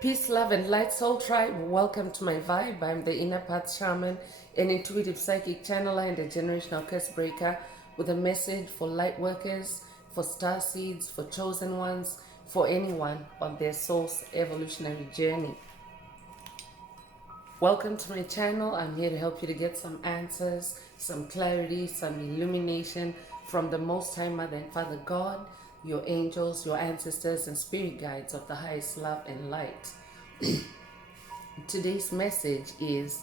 Peace, love, and light, soul tribe. Welcome to my vibe. I'm the inner path shaman, an intuitive psychic channeler, and a generational curse breaker with a message for light workers, for star seeds, for chosen ones, for anyone on their soul's evolutionary journey. Welcome to my channel. I'm here to help you to get some answers, some clarity, some illumination from the Most High Mother and Father God, your angels, your ancestors, and spirit guides of the highest love and light. Today's message is,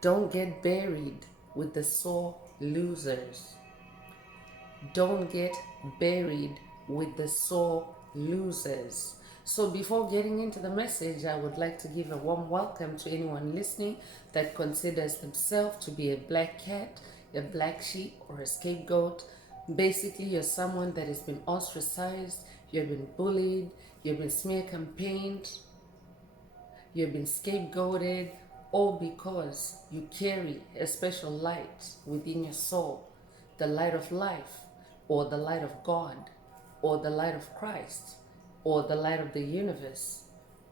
don't get buried with the sore losers. Don't get buried with the sore losers. So before getting into the message, I would like to give a warm welcome to anyone listening that considers themselves to be a black cat, a black sheep, or a scapegoat. Basically, you're someone that has been ostracized, you've been bullied, you've been smear campaigned, you've been scapegoated, all because you carry a special light within your soul, the light of life, or the light of God, or the light of Christ, or the light of the universe,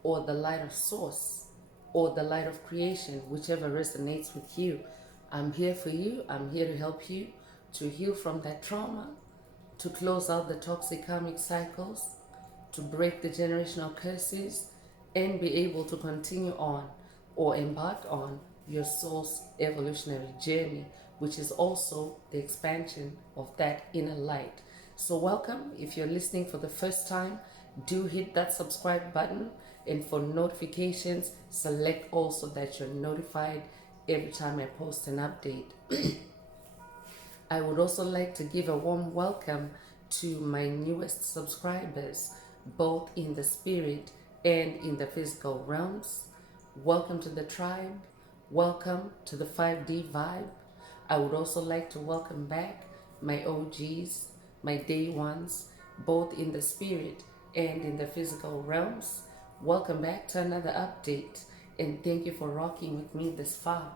or the light of source, or the light of creation, whichever resonates with you. I'm here for you. I'm here to help you to heal from that trauma, to close out the toxic karmic cycles, to break the generational curses, and be able to continue on or embark on your soul's evolutionary journey, which is also the expansion of that inner light. So welcome. If you're listening for the first time, do hit that subscribe button, and for notifications, select also that you're notified every time I post an update. I would also like to give a warm welcome to my newest subscribers, both in the spirit and in the physical realms. Welcome to the tribe. Welcome to the 5D vibe. I would also like to welcome back my OGs, my day ones, both in the spirit and in the physical realms. Welcome back to another update, and thank you for rocking with me this far.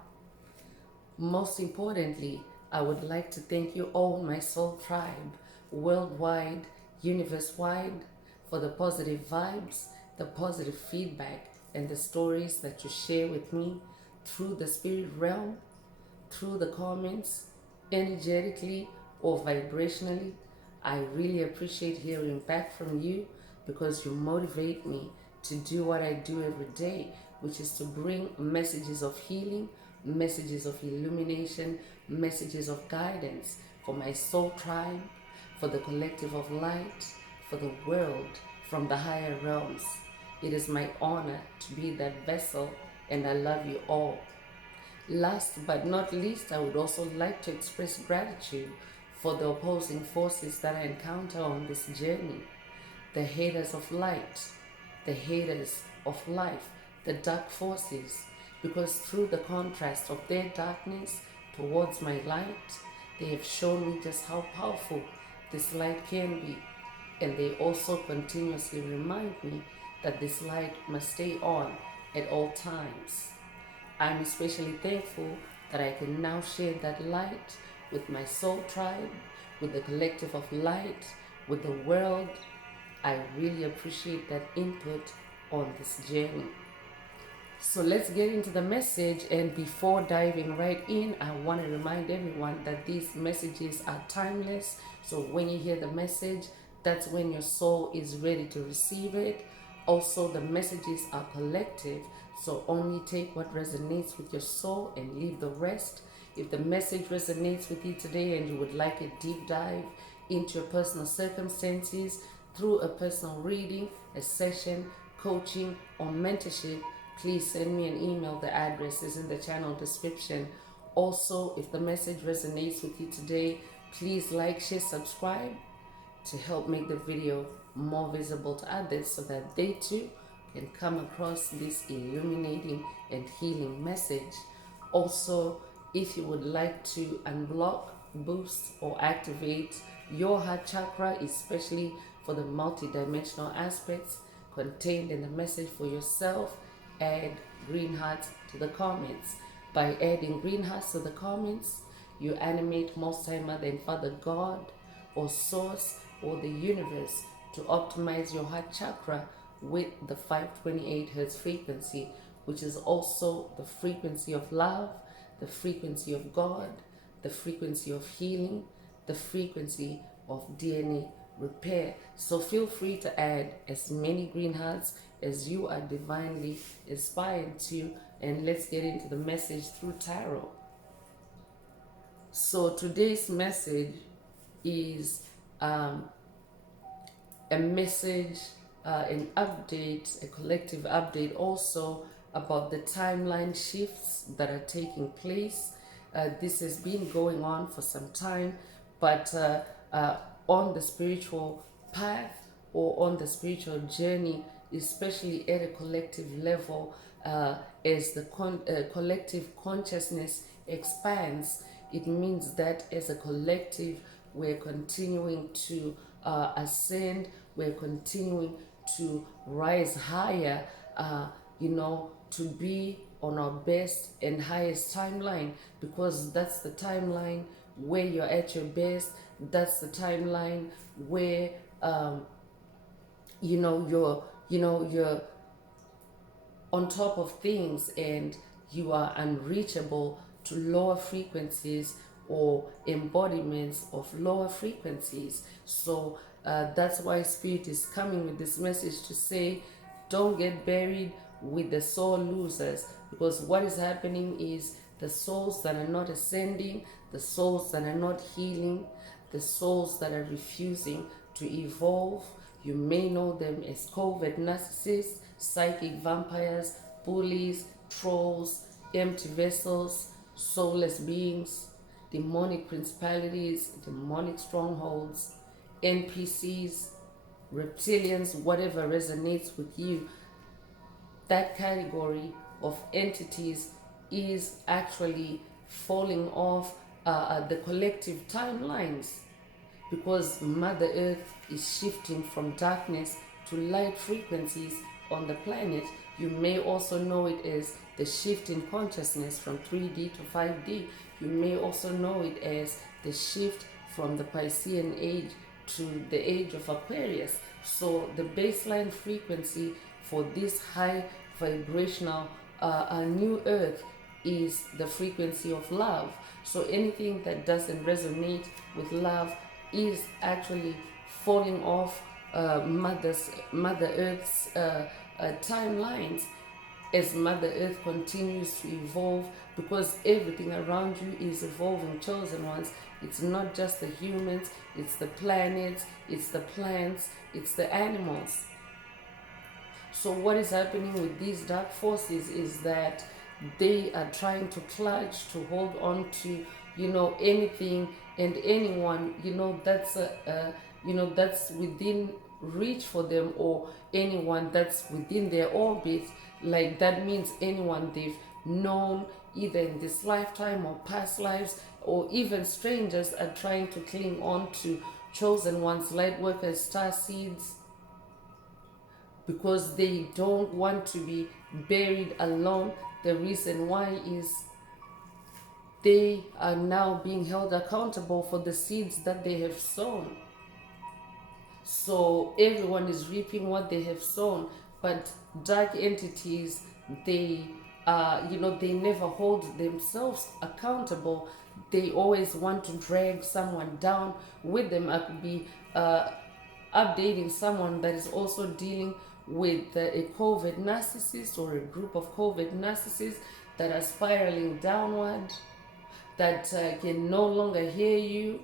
Most importantly, I would like to thank you all, my soul tribe, worldwide, universe-wide, for the positive vibes, the positive feedback, and the stories that you share with me through the spirit realm, through the comments, energetically or vibrationally. I really appreciate hearing back from you because you motivate me to do what I do every day, which is to bring messages of healing, messages of illumination, messages of guidance for my soul tribe, for the collective of light, for the world from the higher realms. It is my honor to be that vessel, and I love you all. Last but not least, I would also like to express gratitude for the opposing forces that I encounter on this journey. The haters of light, the haters of life, the dark forces, because through the contrast of their darkness towards my light, they have shown me just how powerful this light can be. And they also continuously remind me that this light must stay on at all times. I'm especially thankful that I can now share that light with my soul tribe, with the collective of light, with the world. I really appreciate that input on this journey. So let's get into the message, and before diving right in, I want to remind everyone that these messages are timeless. So when you hear the message, that's when your soul is ready to receive it. Also, the messages are collective, so only take what resonates with your soul and leave the rest. If the message resonates with you today and you would like a deep dive into your personal circumstances through a personal reading, a session, coaching, or mentorship, please send me an email. The address is in the channel description. Also, if the message resonates with you today, please like, share, subscribe to help make the video more visible to others so that they too can come across this illuminating and healing message. Also, if you would like to unblock, boost, or activate your heart chakra, especially for the multidimensional aspects contained in the message for yourself, add green hearts to the comments. By adding green hearts to the comments, you animate Most High Mother and Father God, or Source, or the universe to optimize your heart chakra with the 528 hertz frequency, which is also the frequency of love, the frequency of God, the frequency of healing, the frequency of DNA repair. So feel free to add as many green hearts as you are divinely inspired to, and let's get into the message through tarot. So today's message is a message, an update, a collective update also about the timeline shifts that are taking place. This has been going on for some time, but on the spiritual path or on the spiritual journey, especially at a collective level, as the collective consciousness expands, it means that as a collective, we're continuing to ascend, we're continuing to rise higher, to be on our best and highest timeline, because that's the timeline where you're at your best. That's the timeline where you're on top of things and you are unreachable to lower frequencies or embodiments of lower frequencies. So that's why Spirit is coming with this message to say, don't get buried with the soul losers, because what is happening is the souls that are not ascending, the souls that are not healing, the souls that are refusing to evolve. You may know them as covert narcissists, psychic vampires, bullies, trolls, empty vessels, soulless beings, demonic principalities, demonic strongholds, NPCs, reptilians, whatever resonates with you. That category of entities is actually falling off the collective timelines, because Mother Earth is shifting from darkness to light frequencies on the planet. You may also know it as the shift in consciousness from 3D to 5D. You may also know it as the shift from the Piscean age to the age of Aquarius. So the baseline frequency for this high vibrational new earth is the frequency of love. So anything that doesn't resonate with love is actually falling off Mother Earth's timelines as Mother Earth continues to evolve, because everything around you is evolving, chosen ones. It's not just the humans, it's the planets, it's the plants, it's the animals. So what is happening with these dark forces is that they are trying to clutch, to hold on to, anything and anyone, that's within reach for them, or anyone that's within their orbit. Like that means anyone they've known either in this lifetime or past lives, or even strangers are trying to cling on to chosen ones, light workers, star seeds, because they don't want to be buried alone. The reason why is they are now being held accountable for the seeds that they have sown. So everyone is reaping what they have sown, but dark entities, they they never hold themselves accountable. They always want to drag someone down with them. I could be updating someone that is also dealing with a covert narcissist or a group of covert narcissists that are spiraling downward, that can no longer hear you,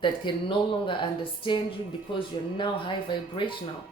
that can no longer understand you, because you're now high vibrational,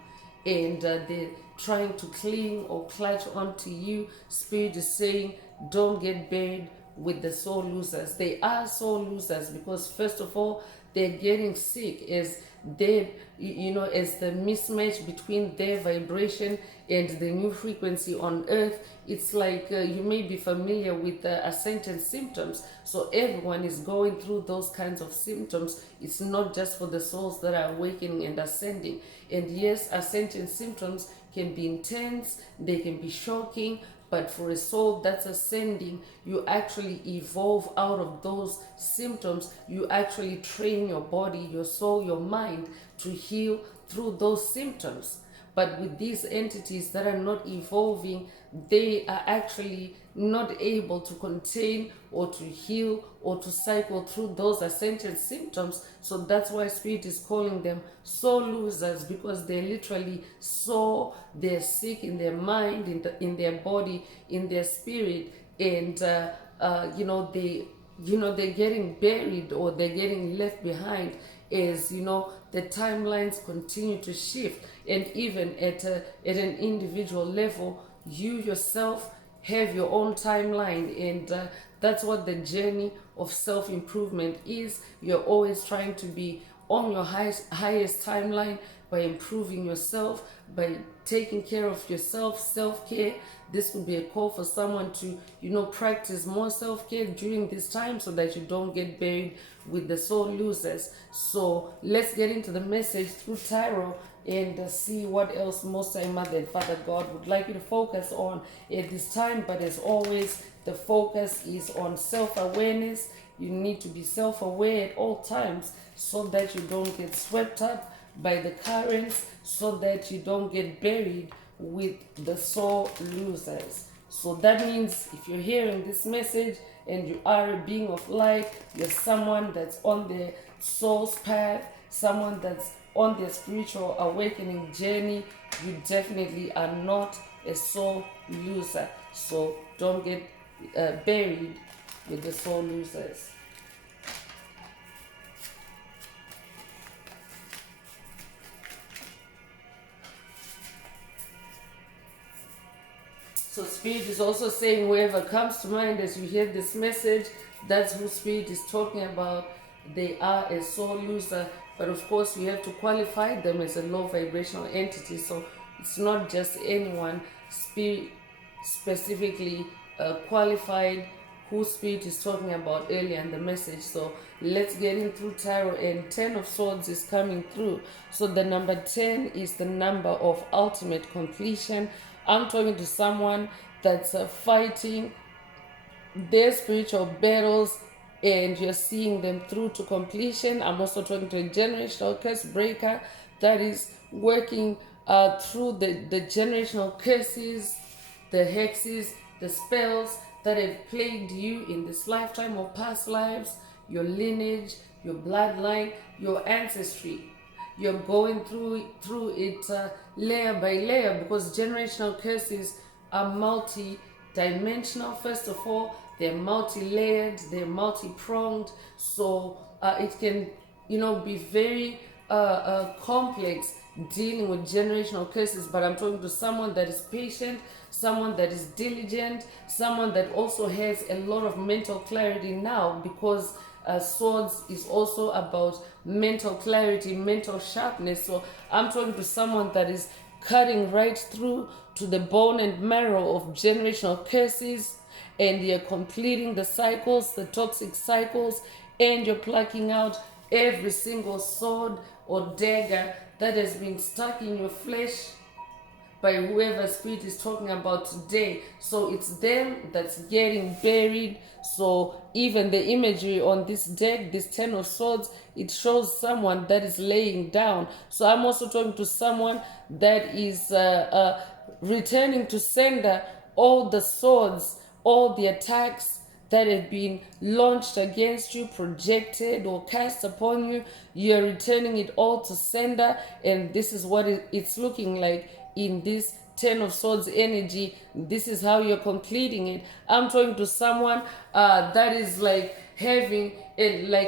and they're trying to cling or clutch onto you. Spirit is saying, don't get buried with the soul losers. They are soul losers because, first of all, they're getting sick as they, as the mismatch between their vibration and the new frequency on earth. It's like you may be familiar with Ascension symptoms. So everyone is going through those kinds of symptoms. It's not just for the souls that are awakening and ascending. And yes, Ascension symptoms can be intense, they can be shocking, but for a soul that's ascending, you actually evolve out of those symptoms. You actually train your body, your soul, your mind to heal through those symptoms. But with these entities that are not evolving, they are actually not able to contain or to heal or to cycle through those ascension symptoms. So that's why Spirit is calling them soul losers, because they're literally so, they're sick in their mind, in their body, in their spirit, and they're getting buried or they're getting left behind as the timelines continue to shift. And even at an individual level, you yourself have your own timeline, and that's what the journey of self-improvement is. You're always trying to be on your highest timeline by improving yourself, by taking care of yourself, self-care. This would be a call for someone to practice more self-care during this time, so that you don't get buried with the soul losers. So let's get into the message through tarot and see what else Most High Mother and Father God would like you to focus on at this time. But as always, the focus is on self-awareness. You need to be self-aware at all times, so that you don't get swept up by the currents, so that you don't get buried with the soul losers. So that means if you're hearing this message and you are a being of light, you're someone that's on the soul's path, someone that's on their spiritual awakening journey, you definitely are not a soul loser. So don't get buried with the soul losers. So Spirit is also saying, whoever comes to mind as you hear this message, that's who Spirit is talking about. They are a soul loser, but of course you have to qualify them as a low vibrational entity. So it's not just anyone. Spirit specifically qualified who Spirit is talking about earlier in the message. So let's get in through tarot, and 10 of Swords is coming through. So the number 10 is the number of ultimate completion. I'm talking to someone that's fighting their spiritual battles, and you're seeing them through to completion. I'm also talking to a generational curse breaker that is working through the generational curses, the hexes, the spells that have plagued you in this lifetime or past lives, your lineage, your bloodline, your ancestry. You're going through it layer by layer, because generational curses are multi-dimensional. First of all, they're multi-layered, they're multi-pronged, so it can be very complex dealing with generational curses. But I'm talking to someone that is patient, someone that is diligent, someone that also has a lot of mental clarity now, because Swords is also about mental clarity, mental sharpness. So I'm talking to someone that is cutting right through to the bone and marrow of generational curses, and you're completing the cycles, the toxic cycles, and you're plucking out every single sword or dagger that has been stuck in your flesh by whoever Spirit is talking about today. So it's them that's getting buried. So even the imagery on this deck, this 10 of Swords, it shows someone that is laying down. So I'm also talking to someone that is returning to sender all the swords, all the attacks that have been launched against you, projected or cast upon you. You're returning it all to sender, and this is what it's looking like in this 10 of Swords energy. This is how you're completing it. I'm talking to someone that is like having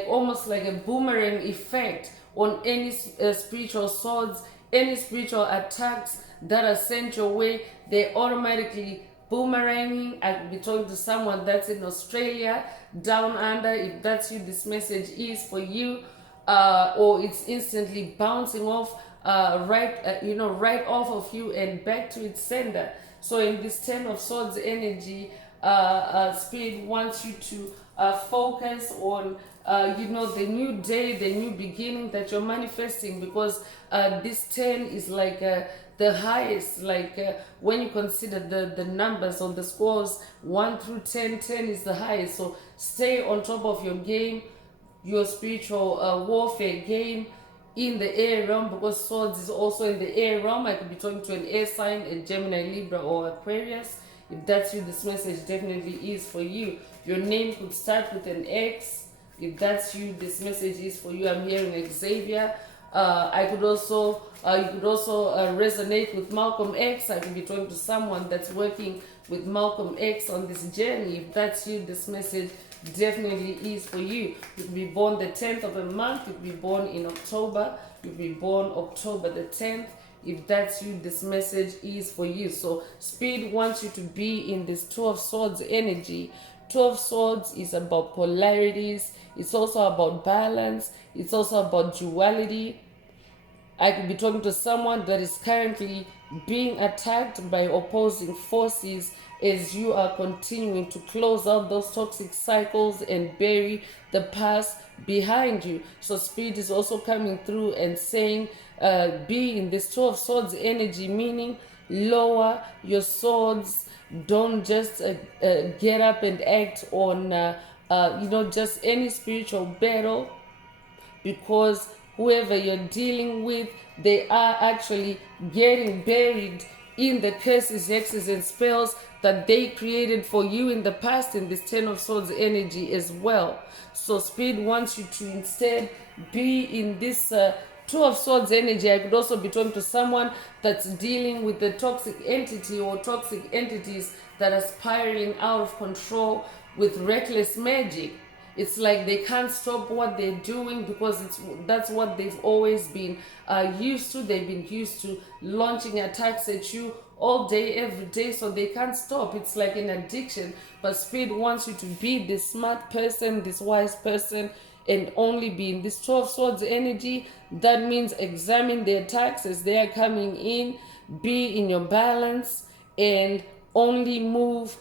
almost like a boomerang effect on any spiritual swords, any spiritual attacks that are sent your way. They automatically boomeranging. I could be talking to someone that's in Australia, down under. If that's you, this message is for you. Or it's instantly bouncing off right off of you and back to its sender. So in this 10 of Swords energy, Spirit wants you to focus on the new day, the new beginning that you're manifesting, because this 10 is like the highest, when you consider the numbers on the scores 1 through 10, 10 is the highest. So stay on top of your game, your spiritual warfare game, in the air realm, because swords is also in the air realm. I could be talking to an air sign, a Gemini, Libra, or Aquarius. If that's you, this message definitely is for you. Your name could start with an X. If that's you, this message is for you. I'm hearing Xavier. I could also, you could also resonate with Malcolm X. I could be talking to someone that's working with Malcolm X on this journey. If that's you, this message definitely is for you. You could be born the 10th of a month. You could be born in October. You could be born October the 10th. If that's you, this message is for you. So Spirit wants you to be in this Two of Swords energy. Two of Swords is about polarities. It's also about balance. It's also about duality. I could be talking to someone that is currently being attacked by opposing forces as you are continuing to close out those toxic cycles and bury the past behind you. So Spirit is also coming through and saying, be in this Two of Swords energy, meaning lower your swords. Don't just get up and act on, just any spiritual battle, because whoever you're dealing with, they are actually getting buried in the curses, hexes, and spells that they created for you in the past in this Ten of Swords energy as well. So Spirit wants you to instead be in this Two of Swords energy. I could also be talking to someone that's dealing with the toxic entity or toxic entities that are spiraling out of control with reckless magic. It's like they can't stop what they're doing because that's what they've always been used to. They've been used to launching attacks at you all day, every day, so they can't stop. It's like an addiction. But Spirit wants you to be this smart person, this wise person, and only be in this Two of Swords energy. That means examine the attacks as they are coming in, be in your balance, and only move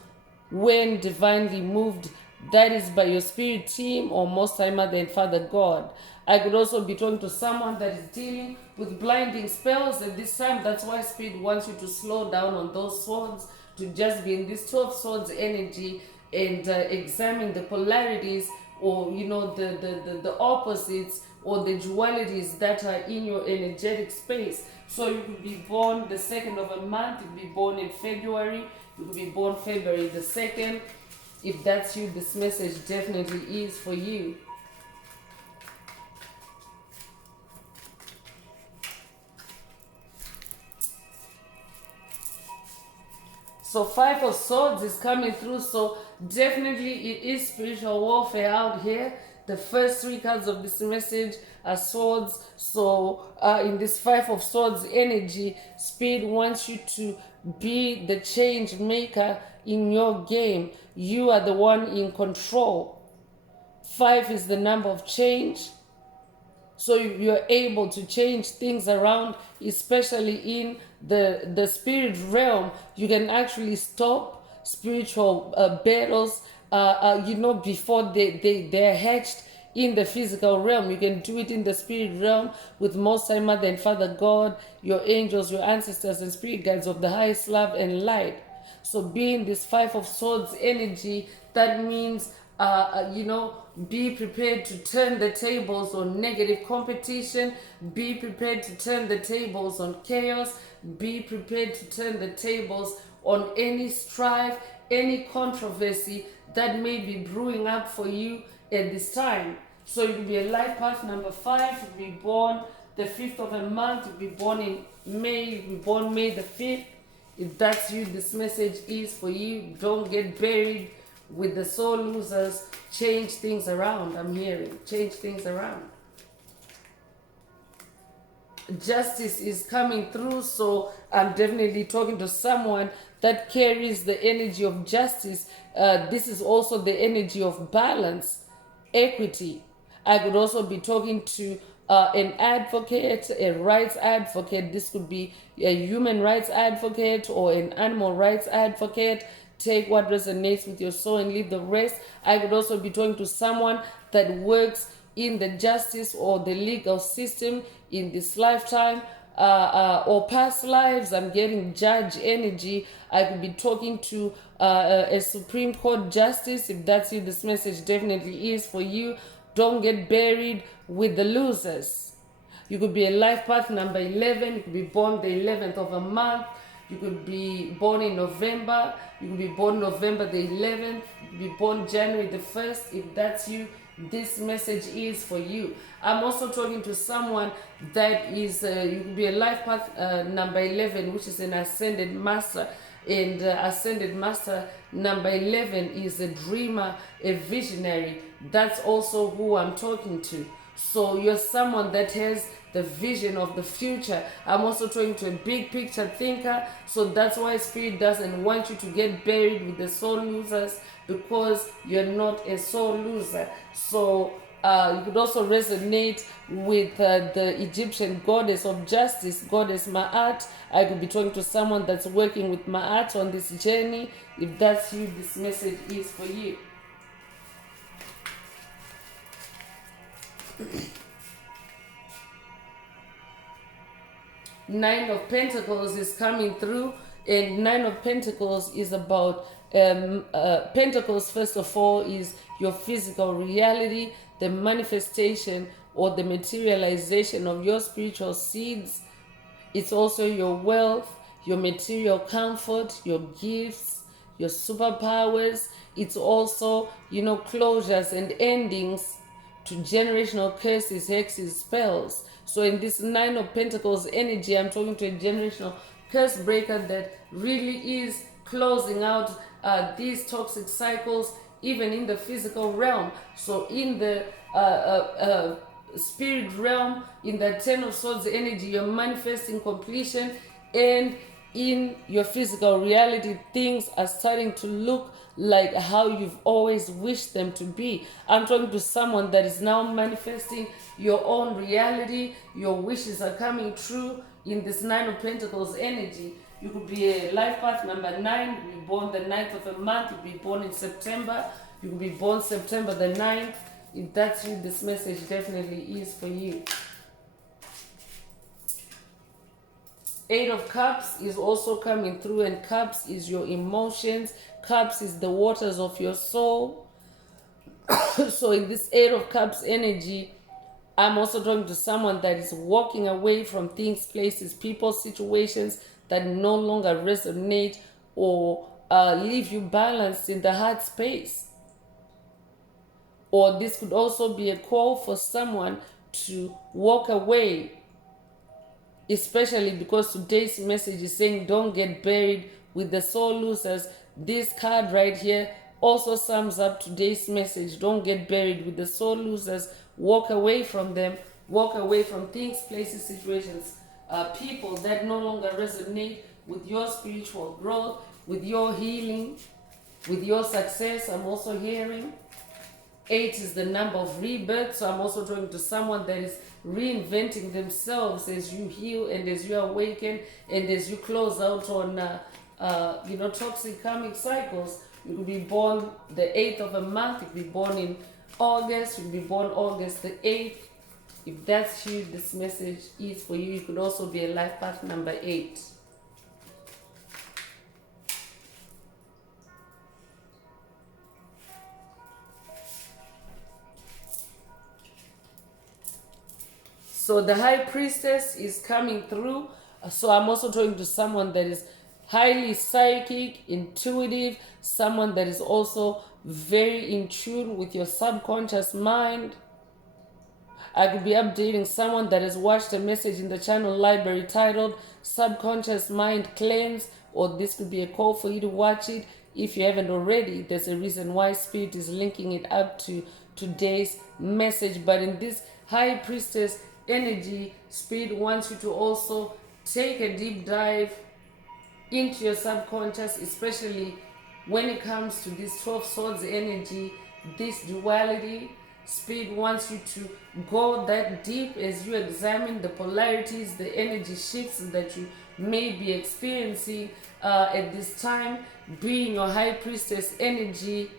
when divinely moved. That is by your spirit team or Most High Mother and Father God. I could also be talking to someone that is dealing with blinding spells at this time. That's why Spirit wants you to slow down on those swords, to just be in this Two of Swords energy and examine the polarities, or the opposites or the dualities that are in your energetic space. So you could be born the 2nd of a month. You could be born in February. You could be born February the 2nd. If that's you, this message definitely is for you. So 5 of Swords is coming through. So definitely it is spiritual warfare out here. The first 3 cards of this message are swords. So in this 5 of Swords energy, Spirit wants you to be the change maker in your game. You are the one in control. 5 is the number of change. So you're able to change things around, especially in the spirit realm. You can actually stop spiritual battles, before they're hatched in the physical realm. You can do it in the spirit realm with Most High Mother and Father God, your angels, your ancestors, and spirit guides of the highest love and light. So being this 5 of Swords energy, that means be prepared to turn the tables on negative competition. Be prepared to turn the tables on chaos. Be prepared to turn the tables on any strife, any controversy that may be brewing up for you at this time. So you'll be a life path number 5. You'll be born the 5th of a month. You'll be born in May. You'll be born May the 5th. If that's you, this message is for you. Don't get buried with the soul losers. Change things around. I'm hearing change things around. Justice is coming through, so I'm definitely talking to someone that carries the energy of justice. This is also the energy of balance, equity. I could also be talking to an advocate, a rights advocate. This could be a human rights advocate or an animal rights advocate. Take what resonates with your soul and leave the rest. I could also be talking to someone that works in the justice or the legal system in this lifetime or past lives. I'm getting judge energy. I could be talking to a Supreme Court justice. If that's you, this message definitely is for you. Don't get buried with the losers. You could be a life path number 11. You could be born the 11th of a month. You could be born in November. You could be born November the 11th. You could be born January the 1st. If that's you, this message is for you. I'm also talking to someone that is, you could be a life path number 11, which is an ascended master. And ascended master number 11 is a dreamer, a visionary. That's also who I'm talking to. So you're someone that has the vision of the future. I'm also talking to a big picture thinker. So that's why Spirit doesn't want you to get buried with the soul losers, because you're not a soul loser. So you could also resonate with the Egyptian goddess of justice, goddess Ma'at. I could be talking to someone that's working with Ma'at on this journey. If that's you, this message is for you. Nine of Pentacles is coming through, and Nine of Pentacles is about Pentacles, first of all, is your physical reality, the manifestation or the materialization of your spiritual seeds. It's also your wealth, your material comfort, your gifts, your superpowers. It's also, closures and endings to generational curses, hexes, spells. So in this Nine of Pentacles energy, I'm talking to a generational curse breaker that really is closing out these toxic cycles, even in the physical realm. So in the spirit realm, in the Ten of Swords energy, you're manifesting completion, and in your physical reality, things are starting to look like how you've always wished them to be. I'm talking to someone that is now manifesting your own reality. Your wishes are coming true in this Nine of Pentacles energy. You could be a life path number 9. You could be born the 9th of a month. You could be born in September. You could be born September the 9th. If that's you, this message definitely is for you. Eight of Cups is also coming through, and Cups is your emotions. Cups is the waters of your soul. So in this Eight of Cups energy, I'm also talking to someone that is walking away from things, places, people, situations that no longer resonate or leave you balanced in the heart space. Or this could also be a call for someone to walk away, especially because today's message is saying don't get buried with the soul losers. This card right here also sums up today's message. Don't get buried with the soul losers. Walk away from them. Walk away from things, places, situations, people that no longer resonate with your spiritual growth, with your healing, with your success. I'm also hearing 8 is the number of rebirth. So I'm also talking to someone that is reinventing themselves as you heal and as you awaken and as you close out on toxic karmic cycles. You could be born the 8th of a month. You could be born in August. You could be born August the 8th. If that's you, this message is for you. You could also be a life path number 8. So the High Priestess is coming through. So I'm also talking to someone that is highly psychic, intuitive, someone that is also very in tune with your subconscious mind. I could be updating someone that has watched a message in the channel library titled Subconscious Mind Cleanse, or this could be a call for you to watch it. If you haven't already, there's a reason why Spirit is linking it up to today's message. But in this High Priestess energy, Spirit wants you to also take a deep dive into your subconscious, especially when it comes to this 12 swords energy, this duality. Spirit wants you to go that deep as you examine the polarities, the energy shifts that you may be experiencing at this time, being your High Priestess energy.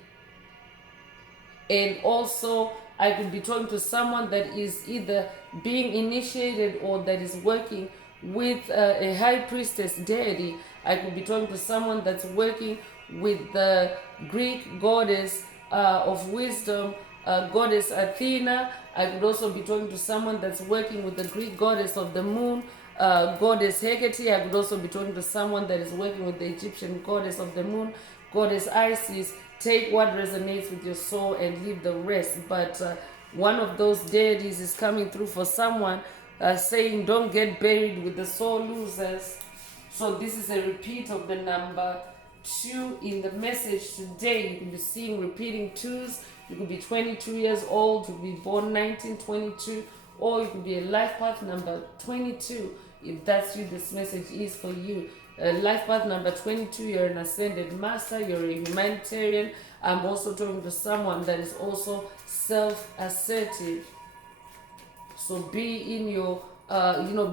And also, I could be talking to someone that is either being initiated or that is working with a High Priestess deity. I could be talking to someone that's working with the Greek goddess of wisdom, goddess Athena. I could also be talking to someone that's working with the Greek goddess of the moon, goddess Hecate. I could also be talking to someone that is working with the Egyptian goddess of the moon, goddess Isis. Take what resonates with your soul and leave the rest. But one of those deities is coming through for someone, saying, don't get buried with the soul losers. So this is a repeat of the number 2 in the message today. You could be seeing repeating 2s. You could be 22 years old. You could be born 1922. Or you could be a life path number 22. If that's you, this message is for you. Life path number 22, you're an ascended master. You're a humanitarian. I'm also talking to someone that is also self-assertive. So be in your,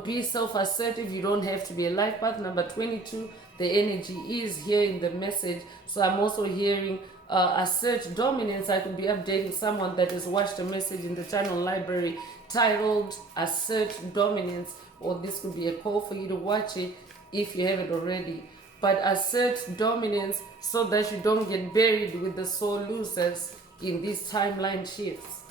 be self-assertive. You don't have to be a life path number 22. The energy is here in the message. So I'm also hearing assert dominance. I could be updating someone that has watched a message in the channel library titled Assert Dominance, or this could be a call for you to watch it if you haven't already. But assert dominance so that you don't get buried with the soul losers in these timeline shifts.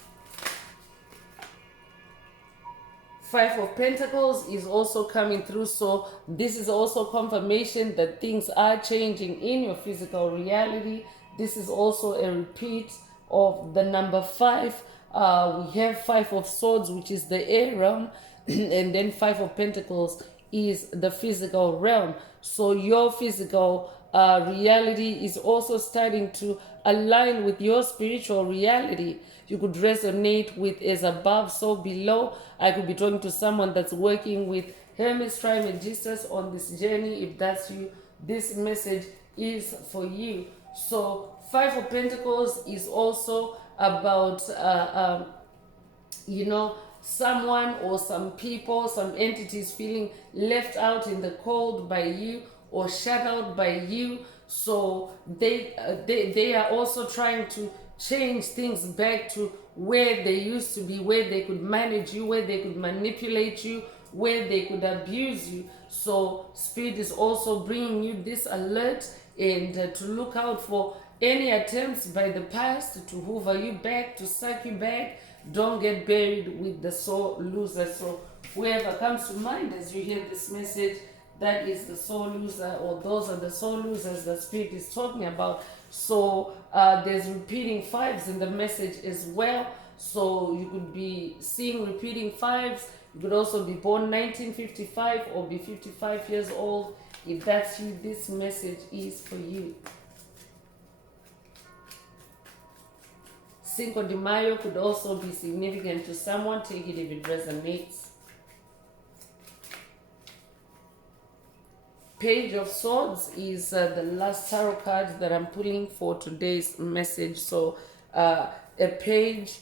5 of Pentacles is also coming through, so this is also confirmation that things are changing in your physical reality. This is also a repeat of the number 5. We have 5 of Swords, which is the air realm, and then 5 of Pentacles is the physical realm. So your physical reality is also starting to align with your spiritual reality. You could resonate with as above, so below. I could be talking to someone that's working with Hermes Trismegistus on this journey. If that's you, this message is for you. So 5 of Pentacles is also about, someone or some people, some entities feeling left out in the cold by you or shut out by you. So they are also trying to change things back to where they used to be, where they could manage you, where they could manipulate you, where they could abuse you. So Spirit is also bringing you this alert, and to look out for any attempts by the past to hoover you back, to suck you back. Don't get buried with the soul loser. So whoever comes to mind as you hear this message, that is the soul loser, or those are the soul losers that Spirit is talking about. So there's repeating 5s in the message as well. So you could be seeing repeating 5s. You could also be born 1955 or be 55 years old. If that's you, this message is for you. Cinco de Mayo could also be significant to someone. Take it if it resonates. Page of Swords is the last tarot card that I'm pulling for today's message. So a page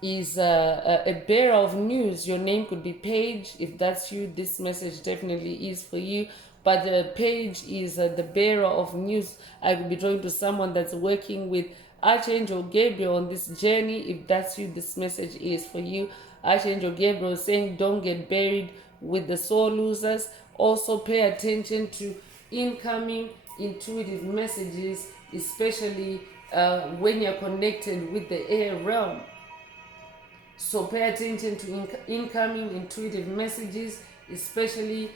is a bearer of news. Your name could be Paige. If that's you, this message definitely is for you. But the page is the bearer of news. I could be talking to someone that's working with Archangel Gabriel on this journey. If that's you, this message is for you. Archangel Gabriel is saying, don't get buried with the soul losers. Also pay attention to incoming intuitive messages, especially when you're connected with the air realm. So pay attention to incoming intuitive messages, especially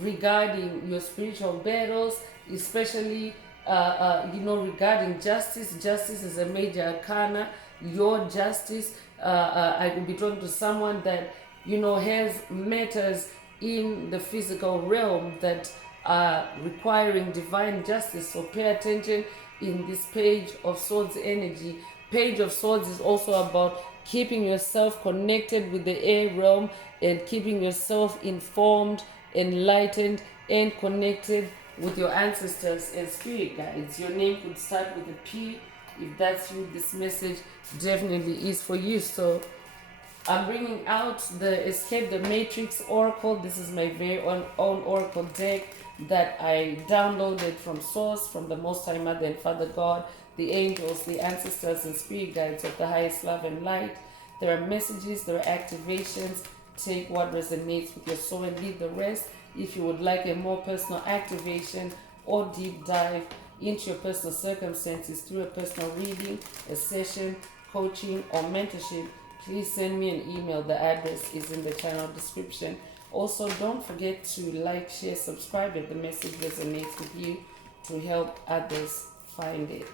regarding your spiritual battles, especially regarding justice. Justice is a major arcana. Your justice. I could be talking to someone that has matters in the physical realm that are requiring divine justice. So pay attention in this Page of Swords energy. Page of Swords is also about keeping yourself connected with the air realm and keeping yourself informed, enlightened, and connected with your ancestors and spirit guides. Your name could start with a P. If that's you, this message definitely is for you. So I'm bringing out the Escape the Matrix Oracle. This is my very own Oracle deck that I downloaded from Source, from the Most High Mother and Father God, the angels, the ancestors, and spirit guides of the highest love and light. There are messages, there are activations. Take what resonates with your soul and leave the rest. If you would like a more personal activation or deep dive into your personal circumstances through a personal reading, a session, coaching, or mentorship, please send me an email. The address is in the channel description. Also, don't forget to like, share, subscribe if the message resonates with you to help others find it.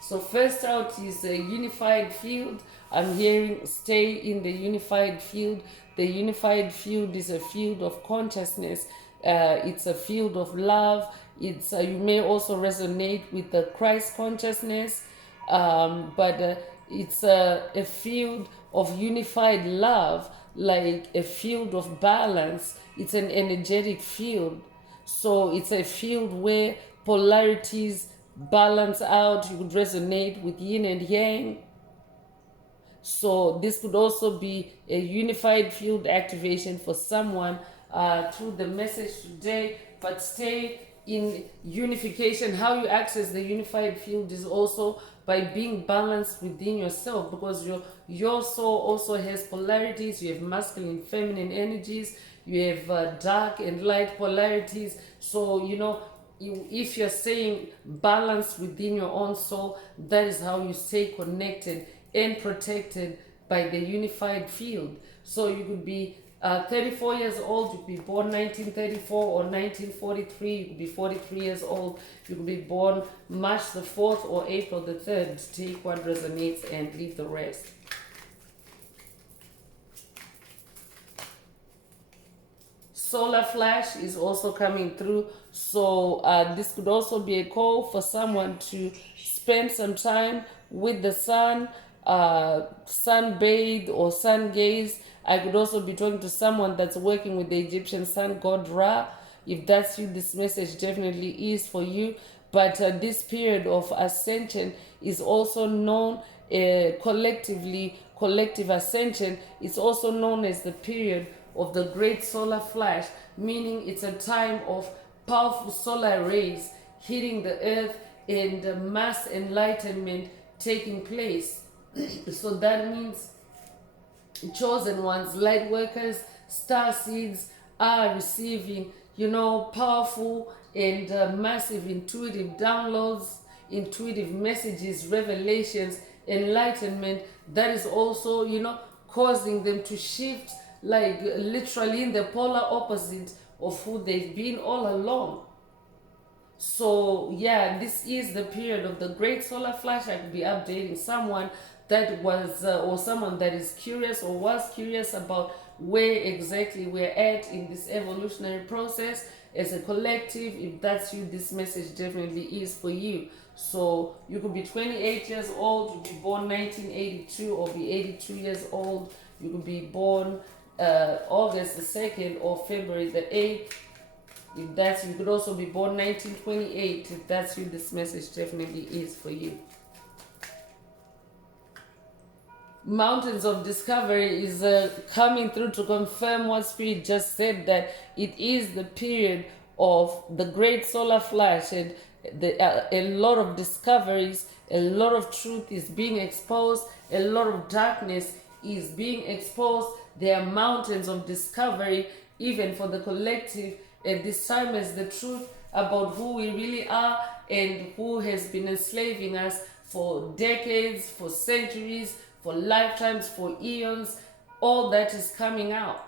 So first out is a unified field. I'm hearing stay in the unified field. The unified field is a field of consciousness. It's a field of love. It's you may also resonate with the Christ consciousness, but it's a field of unified love, like a field of balance. It's an energetic field. So it's a field where polarities balance out. You could resonate with yin and yang. So this could also be a unified field activation for someone through the message today. But stay in unification. How you access the unified field is also by being balanced within yourself, because your soul also has polarities. You have masculine, feminine energies. You have dark and light polarities. So, if you're staying balanced within your own soul, that is how you stay connected and protected by the unified field. So you could be 34 years old, you could be born 1934 or 1943, you could be 43 years old, you could be born March the 4th or April the 3rd. Take what resonates and leave the rest. Solar flash is also coming through. So this could also be a call for someone to spend some time with the sun, sunbathe or sun gaze. I could also be talking to someone that's working with the Egyptian sun god Ra. If that's you, this message definitely is for you. But this period of ascension is also known collective ascension. It's also known as the period of the great solar flash, meaning it's a time of powerful solar rays hitting the earth and mass enlightenment taking place. So that means chosen ones, light workers, star seeds are receiving, powerful and massive intuitive downloads, intuitive messages, revelations, enlightenment that is also, causing them to shift, like literally in the polar opposite of who they've been all along. So yeah, this is the period of the great solar flash. I could be updating someone that was or someone that is curious or was curious about where exactly we're at in this evolutionary process as a collective. If that's you, this message definitely is for you. So you could be 28 years old, you could be born 1982, or be 82 years old. You could be born August the 2nd or February the 8th. If that's you, could also be born 1928. If that's you, this message definitely is for you. Mountains of Discovery is coming through to confirm what Spirit just said, that it is the period of the great solar flash, and a lot of discoveries, a lot of truth is being exposed, a lot of darkness is being exposed. There are mountains of discovery even for the collective at this time, as the truth about who we really are and who has been enslaving us for decades, for centuries, for lifetimes, for eons. All that is coming out.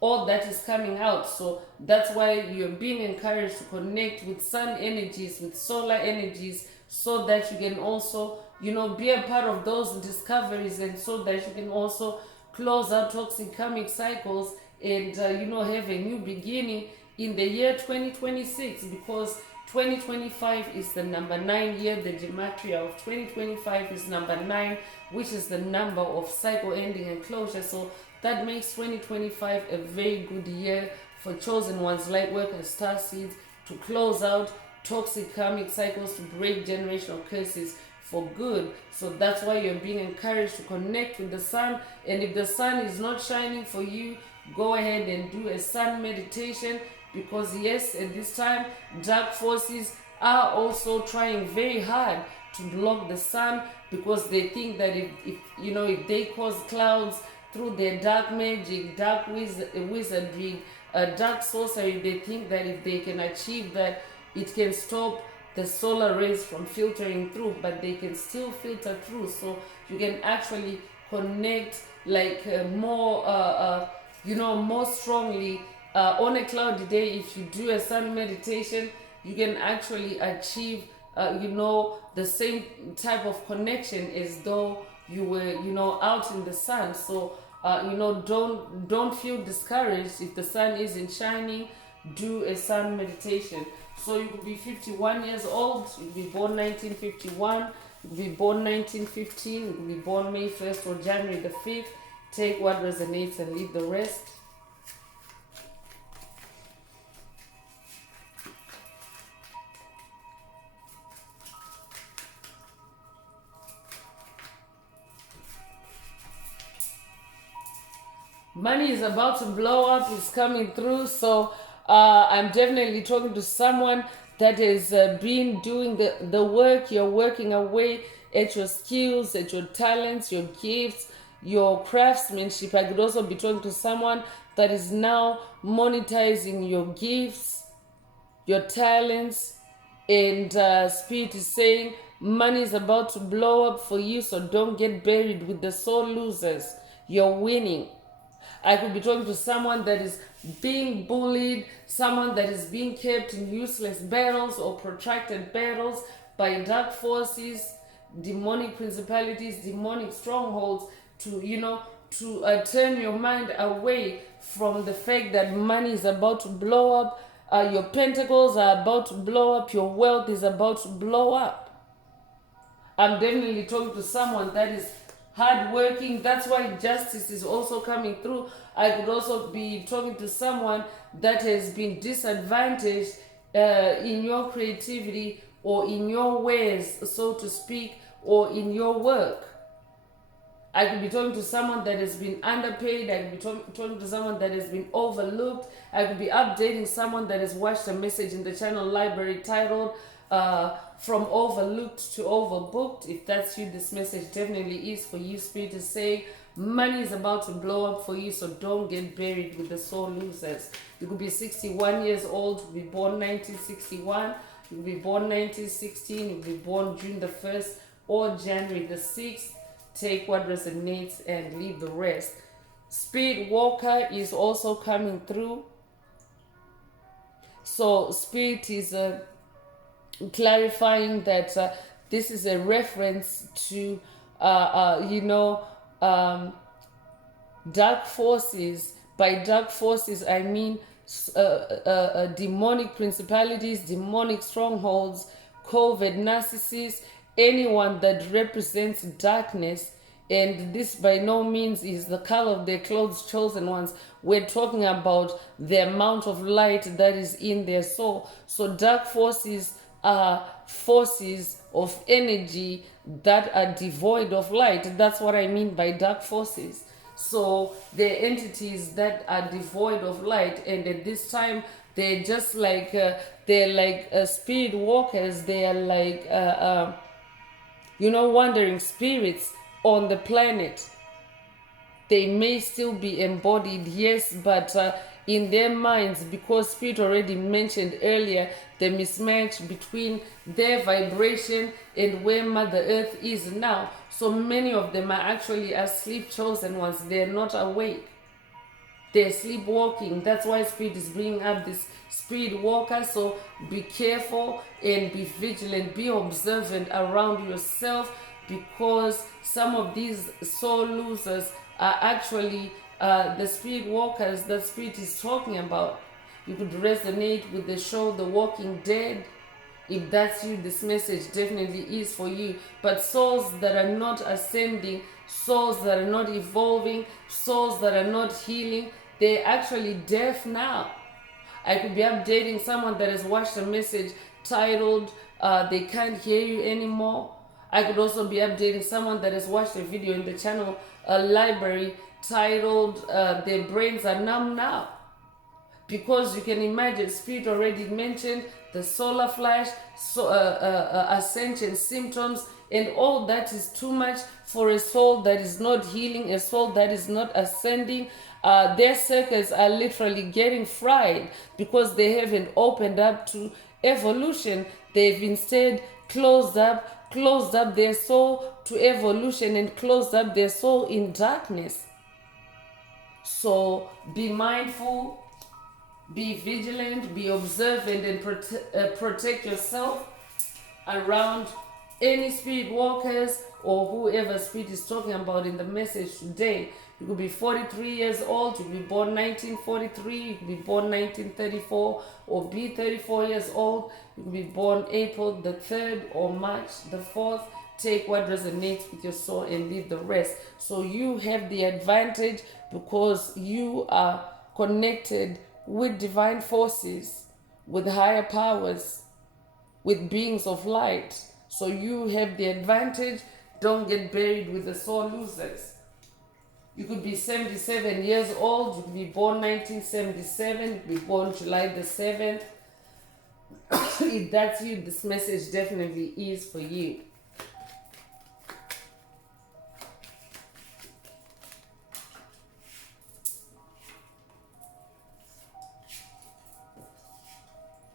All that is coming out. So that's why you're being encouraged to connect with sun energies, with solar energies, so that you can also, be a part of those discoveries, and so that you can also close out toxic karmic cycles and, have a new beginning in the year 2026, because 2025 is the number 9 year. The gematria of 2025 is number 9, which is the number of cycle ending and closure. So that makes 2025 a very good year for chosen ones, light workers, star seeds, to close out toxic karmic cycles, to break generational curses for good. So that's why you're being encouraged to connect with the sun. And if the sun is not shining for you, go ahead and do a sun meditation, because yes, at this time dark forces are also trying very hard to block the sun, because they think that if they cause clouds through their dark magic, dark wizardry, dark sorcery, they think that if they can achieve that, it can stop the solar rays from filtering through, but they can still filter through. So you can actually connect like more strongly on a cloudy day. If you do a sun meditation, you can actually achieve the same type of connection as though you were out in the sun. So don't feel discouraged if the sun isn't shining. Do a sun meditation. So you could be 51 years old, you could be born 1951, you could be born 1915, you could be born May 1st or January the 5th. Take what resonates and leave the rest. Money is about to blow up, it's coming through. So I'm definitely talking to someone that has been doing the work. You're working away at your skills, at your talents, your gifts, your craftsmanship. I could also be talking to someone that is now monetizing your gifts, your talents, and Spirit is saying money is about to blow up for you, so don't get buried with the soul losers. You're winning. I could be talking to someone that is being bullied, someone that is being kept in useless battles or protracted battles by dark forces, demonic principalities, demonic strongholds, to turn your mind away from the fact that money is about to blow up, your pentacles are about to blow up, your wealth is about to blow up. I'm definitely talking to someone that is hardworking. That's why justice is also coming through. I could also be talking to someone that has been disadvantaged in your creativity or in your ways, so to speak, or in your work. I could be talking to someone that has been underpaid. I could be talking to someone that has been overlooked. I could be updating someone that has watched a message in the channel library titled From Overlooked to Overbooked. If that's you, this message definitely is for you. Spirit is saying money is about to blow up for you, so don't get buried with the soul losers. You could be 61 years old, you could be born 1961, you could be born 1916, you could be born June the 1st or January the 6th. Take what resonates and leave the rest. Spirit Walker is also coming through. So Spirit is clarifying that this is a reference to dark forces. By dark forces I mean demonic principalities, demonic strongholds, covert narcissists, anyone that represents darkness. And this by no means is the color of their clothes, chosen ones. We're talking about the amount of light that is in their soul. So dark forces are forces of energy that are devoid of light. That's what I mean by dark forces. So they're entities that are devoid of light, and at this time they're just like spirit walkers. They are like wandering spirits on the planet. They may still be embodied, yes, but in their minds, because Spirit already mentioned earlier the mismatch between their vibration and where Mother Earth is now. So many of them are actually asleep, chosen ones. They're not awake. They're sleepwalking. That's why Spirit is bringing up this spirit walker. So be careful and be vigilant. Be observant around yourself, because some of these soul losers are actually the spirit walkers that Spirit is talking about. You could resonate with the show The Walking Dead. If that's you, this message definitely is for you. But souls that are not ascending, souls that are not evolving, souls that are not healing, they're actually deaf now. I could be updating someone that has watched a message titled They Can't Hear You Anymore. I could also be updating someone that has watched a video in the channel library titled Their Brains Are Numb Now. Because you can imagine, Spirit already mentioned the solar flash, ascension symptoms, and all that is too much for a soul that is not healing, a soul that is not ascending. Their circuits are literally getting fried because they haven't opened up to evolution. They've instead closed up their soul to evolution and closed up their soul in darkness. So be mindful, be vigilant, be observant, and protect yourself around any spirit walkers or whoever spirit is talking about in the message today. You could be 43 years old, you could be born 1943, you could be born 1934, or be 34 years old, you could be born April the 3rd or March the 4th. Take what resonates with your soul and leave the rest. So you have the advantage because you are connected with divine forces, with higher powers, with beings of light. So you have the advantage. Don't get buried with the soul losers. You could be 77 years old. You could be born 1977. You could be born July the 7th. If that's you, this message definitely is for you.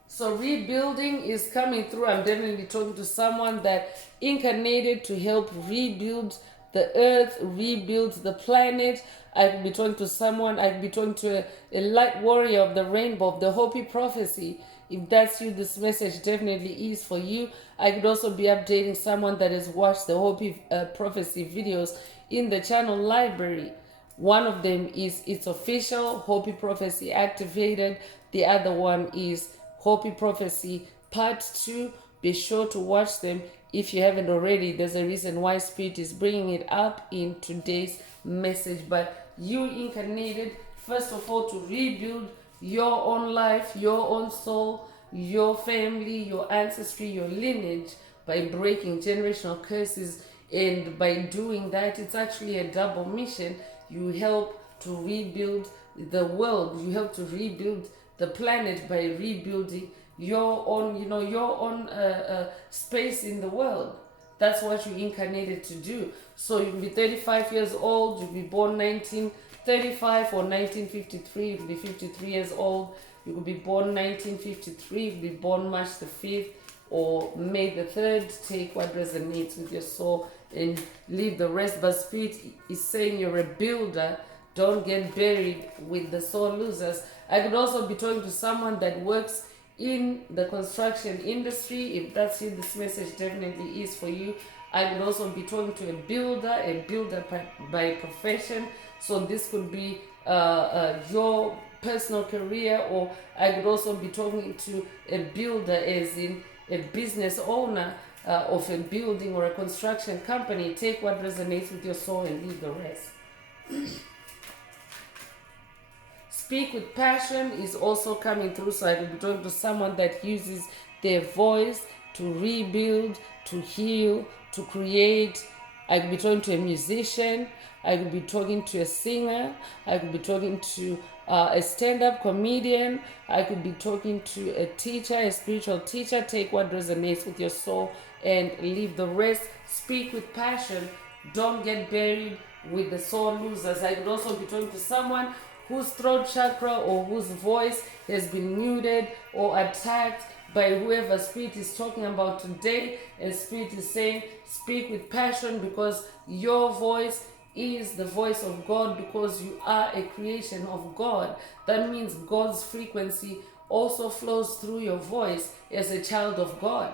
So rebuilding is coming through. I'm definitely talking to someone that incarnated to help rebuild the earth, rebuild the planet. I could be talking to someone, I could be talking to a light warrior of the rainbow, of the Hopi prophecy. If that's you, this message definitely is for you. I could also be updating someone that has watched the Hopi prophecy videos in the channel library. One of them is It's Official, Hopi Prophecy Activated. The other one is Hopi Prophecy Part 2. Be sure to watch them if you haven't already. There's a reason why Spirit is bringing it up in today's message. But you incarnated, first of all, to rebuild your own life, your own soul, your family, your ancestry, your lineage by breaking generational curses. And by doing that, it's actually a double mission. You help to rebuild the world. You help to rebuild the planet by rebuilding your own, your own space in the world. That's what you incarnated to do. So you can be 35 years old, you can be born 1935 or 1953, you can be 53 years old, you could be born 1953, you could be born March the 5th or May the 3rd. Take what resonates with your soul and leave the rest. But Spirit is saying you're a builder. Don't get buried with the soul losers. I could also be talking to someone that works in the construction industry. If that's you, this message definitely is for you. I could also be talking to a builder by profession. So this could be your personal career, or I could also be talking to a builder as in a business owner of a building or a construction company. Take what resonates with your soul and leave the rest. Speak with passion is also coming through. So I will be talking to someone that uses their voice to rebuild, to heal, to create. I could be talking to a musician. I could be talking to a singer. I could be talking to a stand-up comedian. I could be talking to a teacher, a spiritual teacher. Take what resonates with your soul and leave the rest. Speak with passion. Don't get buried with the soul losers. I could also be talking to someone whose throat chakra or whose voice has been muted or attacked by whoever Spirit is talking about today. And Spirit is saying, speak with passion, because your voice is the voice of God, because you are a creation of God. That means God's frequency also flows through your voice as a child of God.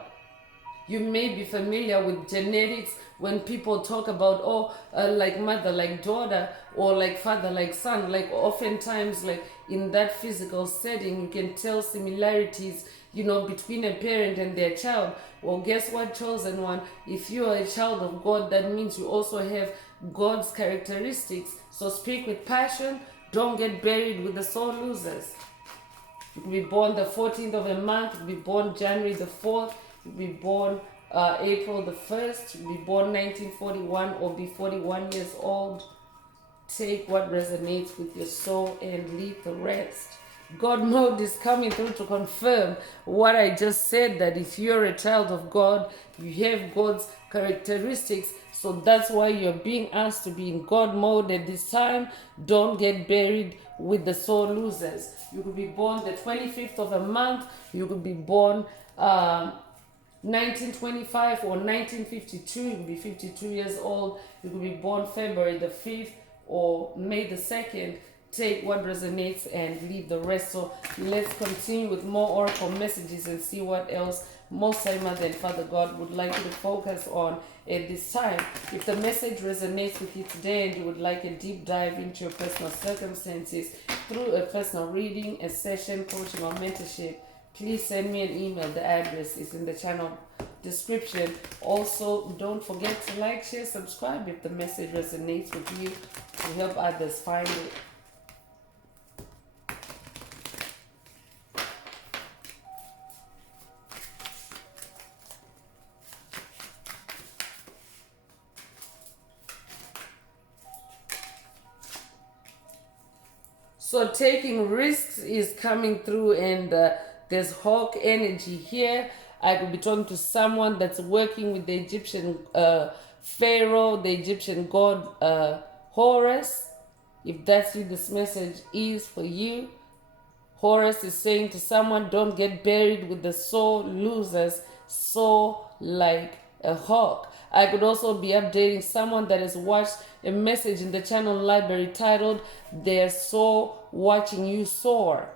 You may be familiar with genetics when people talk about, like mother, like daughter, or like father, like son. Like oftentimes, like in that physical setting, you can tell similarities, between a parent and their child. Well, guess what, chosen one? If you are a child of God, that means you also have God's characteristics. So speak with passion. Don't get buried with the soul losers. You can be born the 14th of a month. You can be born January the 4th. You can be born April the 1st. You can be born 1941 or be 41 years old. Take what resonates with your soul and leave the rest. God mode is coming through to confirm what I just said, that if you're a child of God, you have God's characteristics. So that's why you're being asked to be in God mode at this time. Don't get buried with the soul losers. You could be born the 25th of a month. You could be born 1925 or 1952. You could be 52 years old. You could be born February the 5th or May the 2nd. Take what resonates and leave the rest. So let's continue with more oracle messages and see what else Most High Mother and Father God would like you to focus on at this time. If the message resonates with you today and you would like a deep dive into your personal circumstances through a personal reading, a session, coaching, or mentorship, please send me an email. The address is in the channel description. Also, don't forget to like, share, subscribe if the message resonates with you to help others find it. So taking risks is coming through, and there's hawk energy here. I could be talking to someone that's working with the Egyptian pharaoh, the Egyptian god Horus. If that's you, this message is for you. Horus is saying to someone, don't get buried with the soul losers, soar like a hawk. I could also be updating someone that has watched a message in the channel library titled, Their Soul Watching You Soar.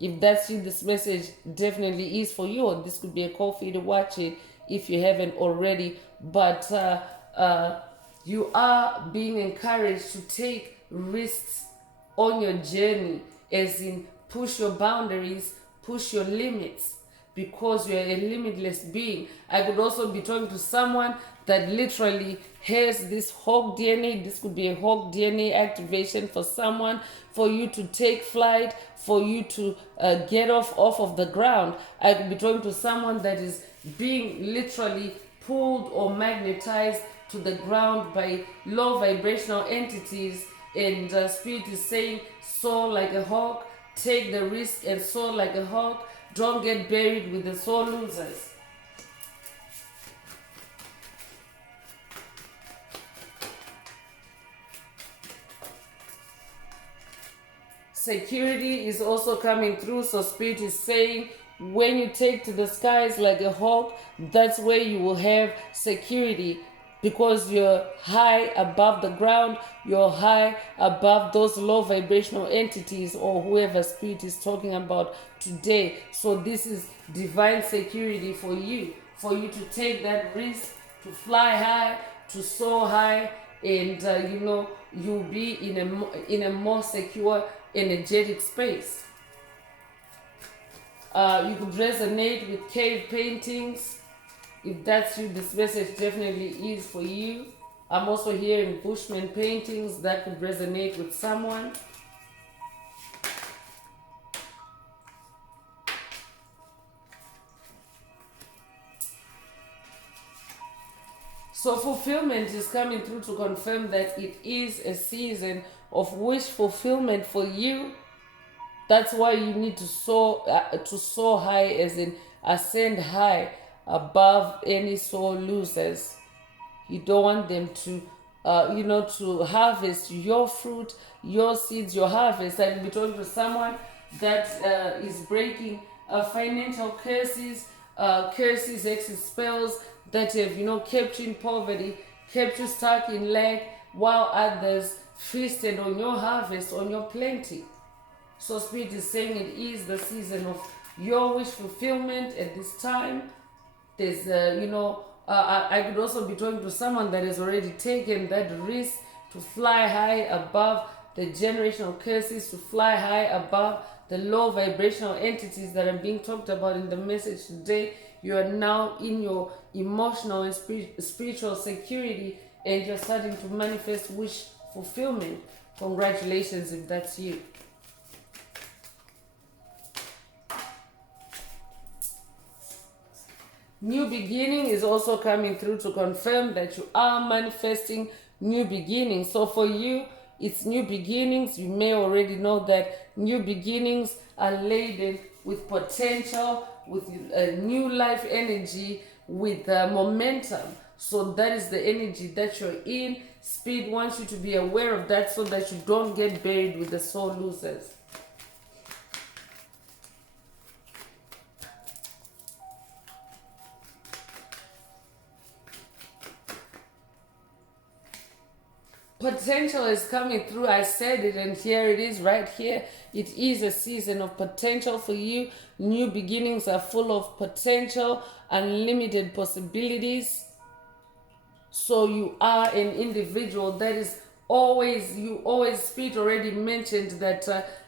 If that's you, this message definitely is for you, or this could be a call for you to watch it if you haven't already. But you are being encouraged to take risks on your journey, as in push your boundaries, push your limits, because you're a limitless being. I could also be talking to someone that literally has this hawk DNA. This could be a hawk DNA activation for someone, for you to take flight, for you to get off of the ground. I could be talking to someone that is being literally pulled or magnetized to the ground by low vibrational entities, and spirit is saying, soar like a hawk, take the risk and soar like a hawk. Don't get buried with the soul losers. Security is also coming through. So spirit is saying, when you take to the skies like a hawk, that's where you will have security, because you're high above the ground, you're high above those low vibrational entities or whoever spirit is talking about today. So this is divine security for you to take that risk, to fly high, to soar high, and you'll be in a more secure, energetic space. You could resonate with cave paintings. If that's you, this message definitely is for you. I'm also hearing Bushman paintings that could resonate with someone. So fulfillment is coming through to confirm that it is a season of wish fulfillment for you. That's why you need to soar high, as in ascend high above any soul losers. You don't want them to to harvest your fruit, your seeds, your harvest. I'll be talking to someone that is breaking financial curses, exit spells that have kept you in poverty, kept you stuck in lack, while others feasted on your harvest, on your plenty. So spirit is saying it is the season of your wish fulfillment at this time. There's I could also be talking to someone that has already taken that risk to fly high above the generational curses, to fly high above the low vibrational entities that are being talked about in the message today. You are now in your emotional and spiritual security, and you're starting to manifest wish fulfillment. Congratulations if that's you. New beginning is also coming through to confirm that you are manifesting new beginnings. So for you, It's new beginnings. You may already know that new beginnings are laden with potential, with new life energy, with momentum. So that is the energy that you're in. Spirit wants you to be aware of that so that you don't get buried with the soul losers. Potential is coming through. I said it, and here it is right here. It is a season of potential for you. New beginnings are full of potential, unlimited possibilities. So you are an individual that is always, Spirit already mentioned that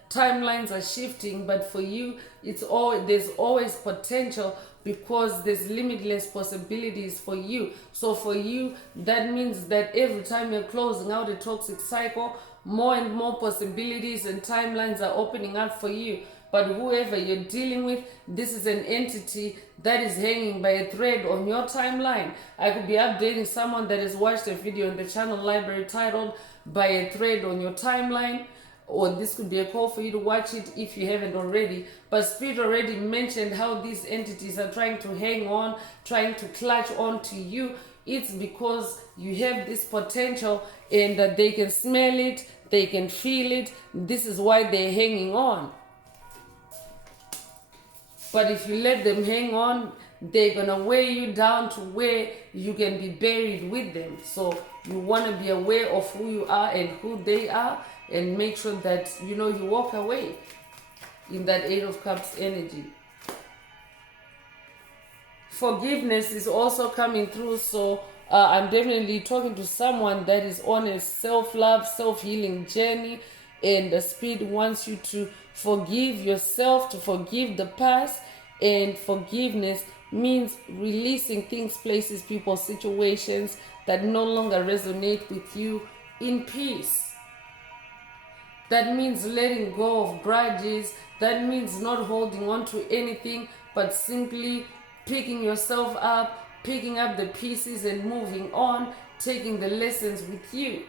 timelines are shifting, but for you, there's always potential because there's limitless possibilities for you. So for you, that means that every time you're closing out a toxic cycle, more and more possibilities and timelines are opening up for you. But whoever you're dealing with, this is an entity that is hanging by a thread on your timeline. I could be updating someone that has watched a video in the channel library titled By a Thread on Your Timeline, or this could be a call for you to watch it if you haven't already. But Spirit already mentioned how these entities are trying to hang on, trying to clutch on to you. It's because you have this potential and that they can smell it, they can feel it. This is why they're hanging on. But if you let them hang on, they're going to weigh you down to where you can be buried with them. So you want to be aware of who you are and who they are, and make sure that, you walk away in that Eight of Cups energy. Forgiveness is also coming through. So I'm definitely talking to someone that is on a self-love, self-healing journey, and the Spirit wants you to forgive yourself, to forgive the past. And forgiveness means releasing things, places, people, situations that no longer resonate with you in peace. That means letting go of grudges. That means not holding on to anything, but simply picking yourself up, picking up the pieces and moving on, taking the lessons with you.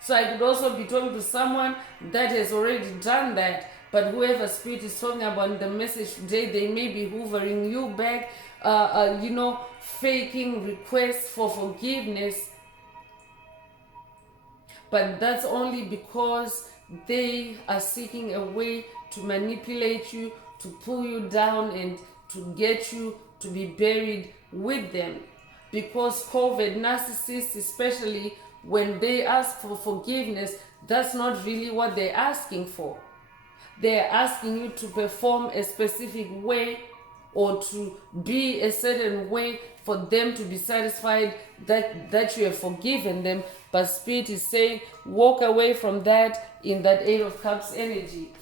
So I could also be talking to someone that has already done that, but whoever Spirit is talking about in the message today, they may be hoovering you back, faking requests for forgiveness. But that's only because they are seeking a way to manipulate you, to pull you down, and to get you to be buried with them. Because COVID narcissists, especially when they ask for forgiveness, that's not really what they're asking for. They're asking you to perform a specific way or to be a certain way for them to be satisfied that you have forgiven them. But Spirit is saying, walk away from that in that Eight of Cups energy.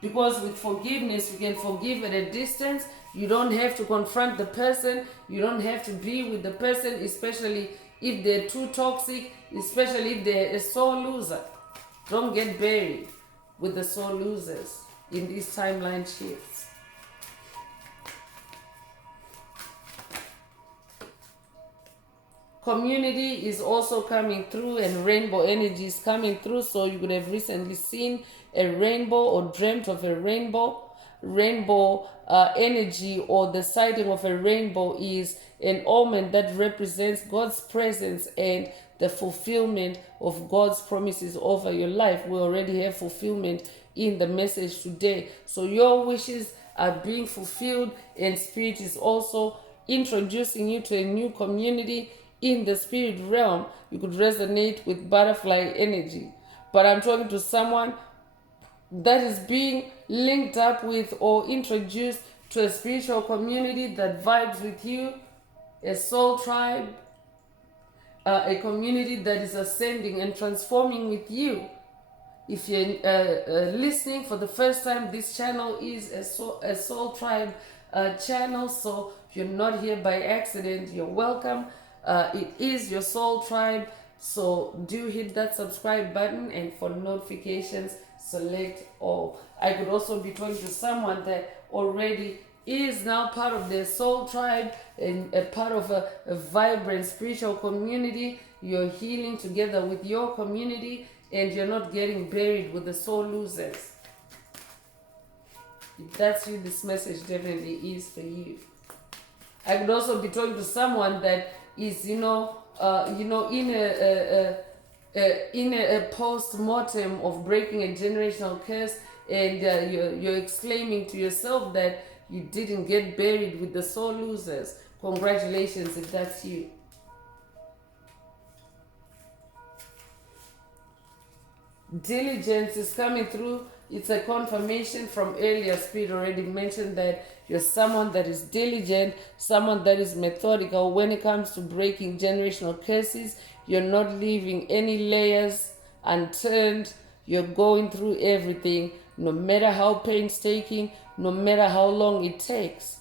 Because with forgiveness, you can forgive at a distance. You don't have to confront the person. You don't have to be with the person, especially if they're too toxic, especially if they're a soul loser. Don't get buried with the soul losers in these timeline shifts. Community is also coming through, and rainbow energy is coming through. So you could have recently seen a rainbow or dreamt of a rainbow. Rainbow energy, or the sighting of a rainbow, is an omen that represents God's presence and the fulfillment of God's promises over your life. We already have fulfillment in the message today. So your wishes are being fulfilled, and Spirit is also introducing you to a new community in the spirit realm. You could resonate with butterfly energy. But I'm talking to someone that is being linked up with or introduced to a spiritual community that vibes with you, a soul tribe, a community that is ascending and transforming with you. If you're listening for the first time, this channel is a soul tribe channel. So if you're not here by accident, you're welcome. It is your soul tribe. So do hit that subscribe button, and for notifications, select all. I could also be talking to someone that already is now part of their soul tribe and a part of a vibrant spiritual community. You're healing together with your community, and you're not getting buried with the sore losers. If that's you, this message definitely is for you. I could also be talking to someone that is, in a post-mortem of breaking a generational curse, and you're exclaiming to yourself that you didn't get buried with the soul losers. Congratulations if that's you. Diligence is coming through. It's a confirmation from earlier. Spirit already mentioned that you're someone that is diligent, someone that is methodical when it comes to breaking generational curses. You're not leaving any layers unturned. You're going through everything, no matter how painstaking, no matter how long it takes.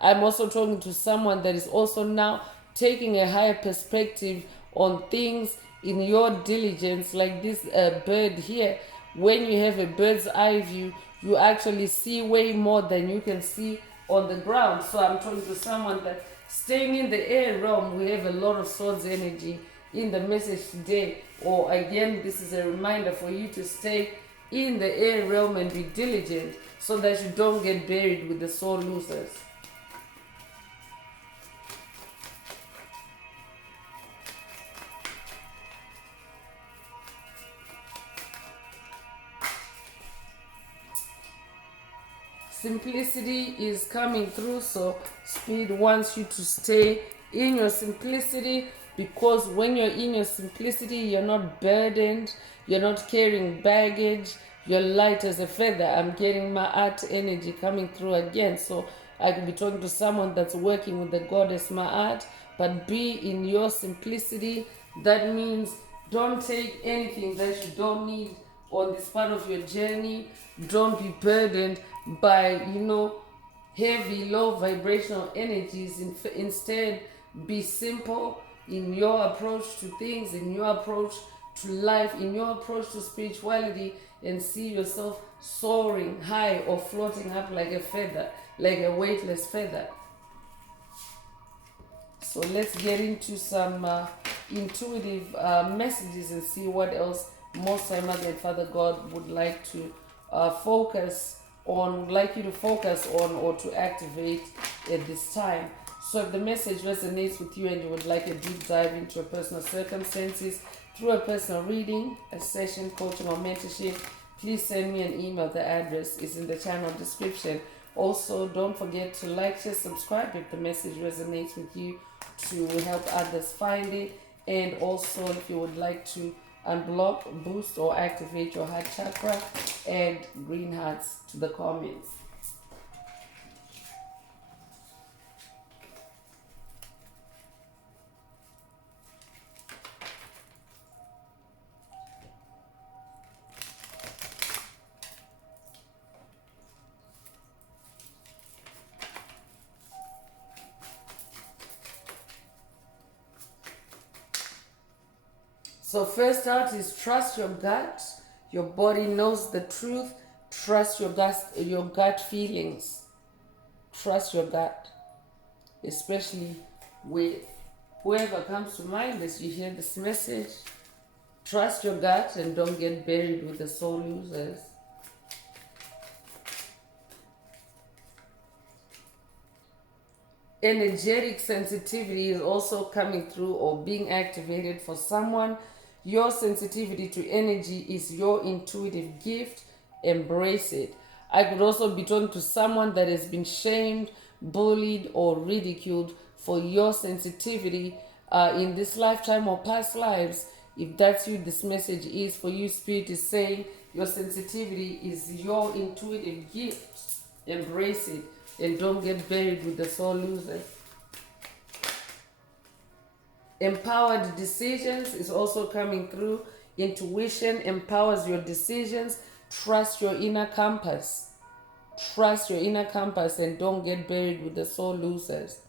I'm also talking to someone that is also now taking a higher perspective on things in your diligence, like this bird here. When you have a bird's eye view, you actually see way more than you can see on the ground. So I'm talking to someone that staying in the air realm, we have a lot of swords energy in the message today. Or again, this is a reminder for you to stay in the air realm and be diligent so that you don't get buried with the soul losers. Simplicity is coming through, so Spirit wants you to stay in your simplicity, because when you're in your simplicity, you're not burdened, you're not carrying baggage, you're light as a feather. I'm getting my art energy coming through again, so I could be talking to someone that's working with the goddess Ma'at, but be in your simplicity. That means don't take anything that you don't need on this part of your journey. Don't be burdened by, heavy, low vibrational energies. Instead, be simple in your approach to things, in your approach to life, in your approach to spirituality, and see yourself soaring high or floating up like a feather, like a weightless feather. So let's get into some intuitive messages and see what else Most High Mother and Father God would like to focus on, would like you to focus on or to activate at this time. So if the message resonates with you and you would like a deep dive into your personal circumstances through a personal reading, a session, coaching, or mentorship, please send me an email. The address is in the channel description. Also, don't forget to like, share, subscribe if the message resonates with you, to help others find it. And also, if you would like to unblock, boost, or activate your heart chakra, add green hearts to the comments. So first out is trust your gut. Your body knows the truth. Trust your gut feelings. Trust your gut. Especially with whoever comes to mind as you hear this message. Trust your gut and don't get buried with the soul losers. Energetic sensitivity is also coming through or being activated for someone. Your sensitivity to energy is your intuitive gift. Embrace it. I could also be talking to someone that has been shamed, bullied, or ridiculed for your sensitivity in this lifetime or past lives. If that's you, this message is for you. Spirit is saying your sensitivity is your intuitive gift. Embrace it and don't get buried with the soul losers. Empowered decisions is also coming through. Intuition empowers your decisions. Trust your inner compass. Trust your inner compass and don't get buried with the soul losers.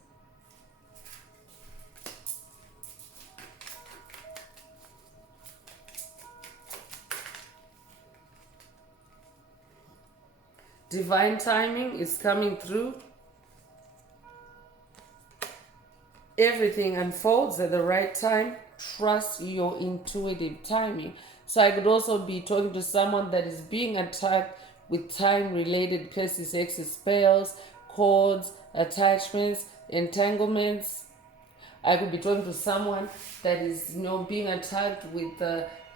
Divine timing is coming through. Everything unfolds at the right time. trust your intuitive timing. So I could also be talking to someone that is being attacked with time-related curses, hexes, spells, cords, attachments, entanglements. I could be talking to someone that is, being attacked with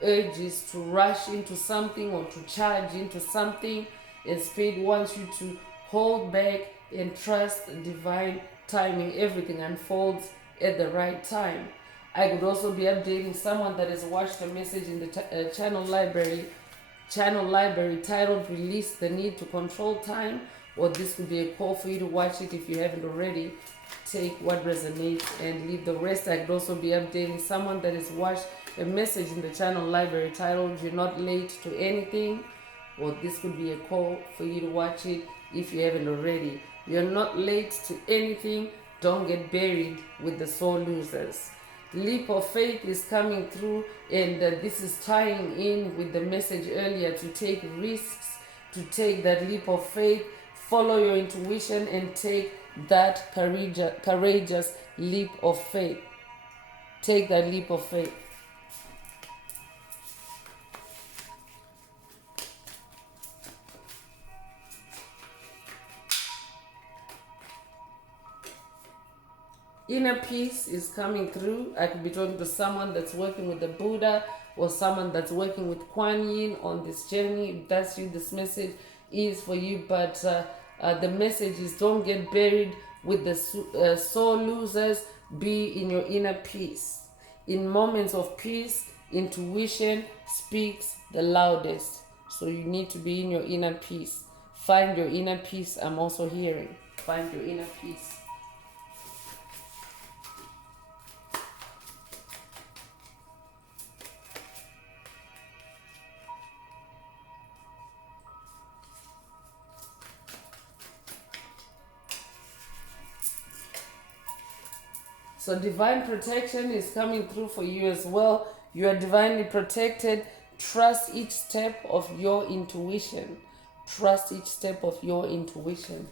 urges to rush into something or to charge into something. And Spirit wants you to hold back and trust divine timing. Everything unfolds at the right time. I could also be updating someone that has watched a message in the channel library titled Release the Need to Control Time, or this could be a call for you to watch it if you haven't already. Take what resonates and leave the rest. I could also be updating someone that has watched a message in the channel library titled You're Not Late to Anything, or this could be a call for you to watch it if you haven't already. You're not late to anything. Don't get buried with the sore losers. Leap of faith is coming through, and this is tying in with the message earlier to take risks, to take that leap of faith, follow your intuition, and take that courageous leap of faith. Take that leap of faith. Inner peace is coming through. I could be talking to someone that's working with the Buddha or someone that's working with Kuan Yin on this journey. If that's you, this message is for you. But the message is don't get buried with the sore losers. Be in your inner peace. In moments of peace, intuition speaks the loudest. So you need to be in your inner peace. Find your inner peace. I'm also hearing. Find your inner peace. So divine protection is coming through for you as well. You are divinely protected. Trust each step of your intuition. Trust each step of your intuition.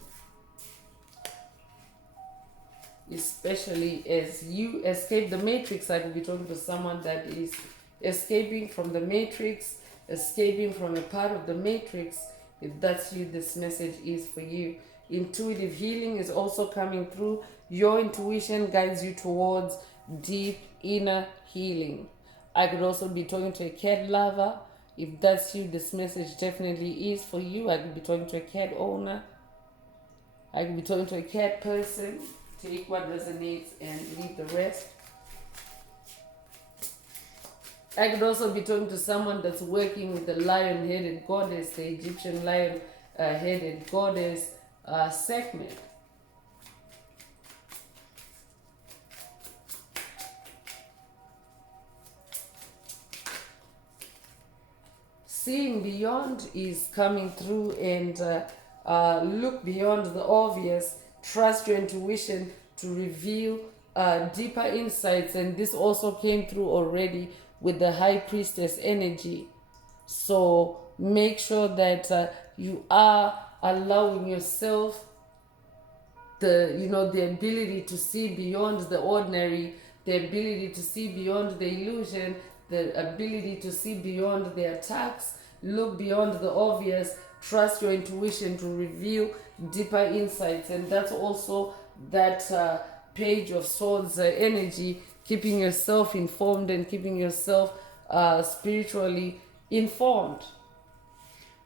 Especially as you escape the matrix. I will be talking to someone that is escaping from the matrix, escaping from a part of the matrix. If that's you, this message is for you. Intuitive healing is also coming through. Your intuition guides you towards deep inner healing. I could also be talking to a cat lover. If that's you, this message definitely is for you. I could be talking to a cat owner. I could be talking to a cat person. Take what resonates and leave the rest. I could also be talking to someone that's working with the lion-headed goddess, the Egyptian lion-headed goddess segment. Seeing beyond is coming through, and look beyond the obvious. Trust your intuition to reveal deeper insights, and this also came through already with the high priestess energy. So make sure that you are allowing yourself the ability to see beyond the ordinary, the ability to see beyond the illusion, the ability to see beyond the attacks. Look beyond the obvious. Trust your intuition to reveal deeper insights, and that's also that page of swords energy, keeping yourself informed and keeping yourself spiritually informed.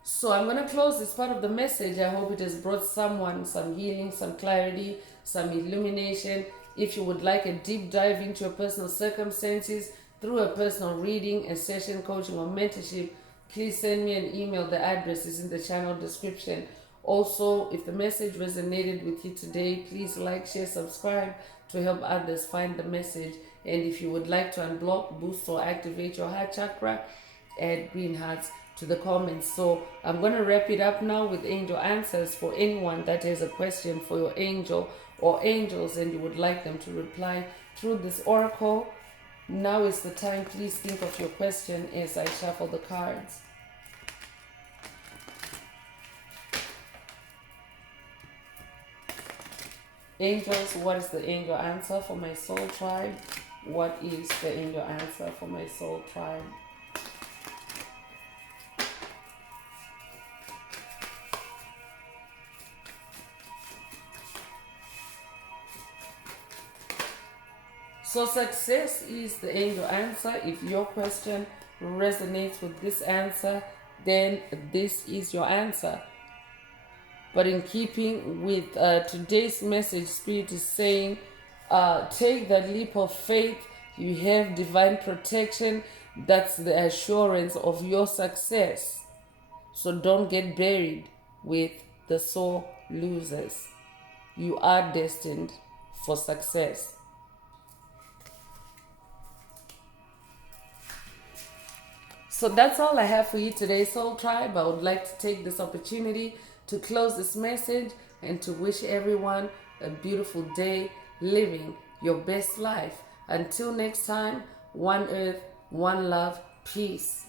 So I'm going to close this part of the message. I hope it has brought someone some healing, some clarity, some illumination. If you would like a deep dive into your personal circumstances through a personal reading, a session, coaching, or mentorship, please send me an email. The address is in the channel description. Also, if the message resonated with you today, please like, share, subscribe to help others find the message. And if you would like to unblock, boost, or activate your heart chakra, add green hearts to the comments. So I'm going to wrap it up now with angel answers for anyone that has a question for your angel or angels and you would like them to reply through this oracle. Now is the time. Please think of your question as I shuffle the cards. Angels, what is the angel answer for my soul tribe? What is the angel answer for my soul tribe? So success is the angel answer. If your question resonates with this answer, then this is your answer. But in keeping with today's message, Spirit is saying, take that leap of faith. You have divine protection. That's the assurance of your success. So don't get buried with the sore losers. You are destined for success. So that's all I have for you today, Soul Tribe. I would like to take this opportunity to close this message and to wish everyone a beautiful day living your best life. Until next time, one earth, one love, peace.